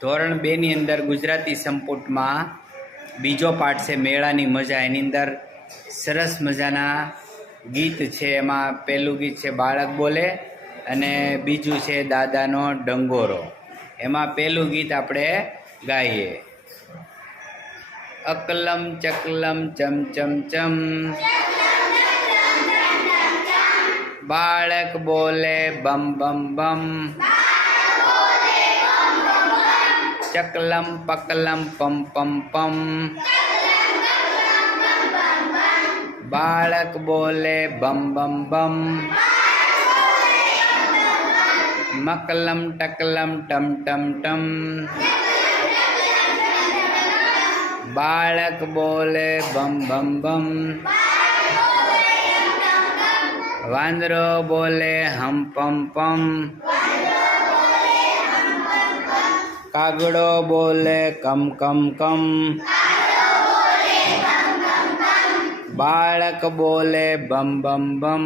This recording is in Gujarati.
ધોરણ 2 ની અંદર ગુજરાતી સંપુટમાં બીજો પાઠ છે મેળાની મજા। એની અંદર સરસ મજાના ગીત છે। એમાં પહેલું ગીત છે બાળક બોલે અને બીજું છે દાદાનો ડંગોરો। એમાં પહેલું ગીત આપણે ગાઈએ। અકલમ ચકલમ ચમ ચમ ચમ, બાળક બોલે બમ બમ બમ, ચકલમ પકલમ પમ પમ પમ, બાળક બોલે બમ બમ બમ, મકલમ ટકલમ ટમ ટમ ટમ, બાળક બોલે બમ બમ બમ, વાંદરો બોલે હમ પમ પમ, કાગડો બોલે કમ કમ કમ, બાળક બોલે બમ બમ બમ,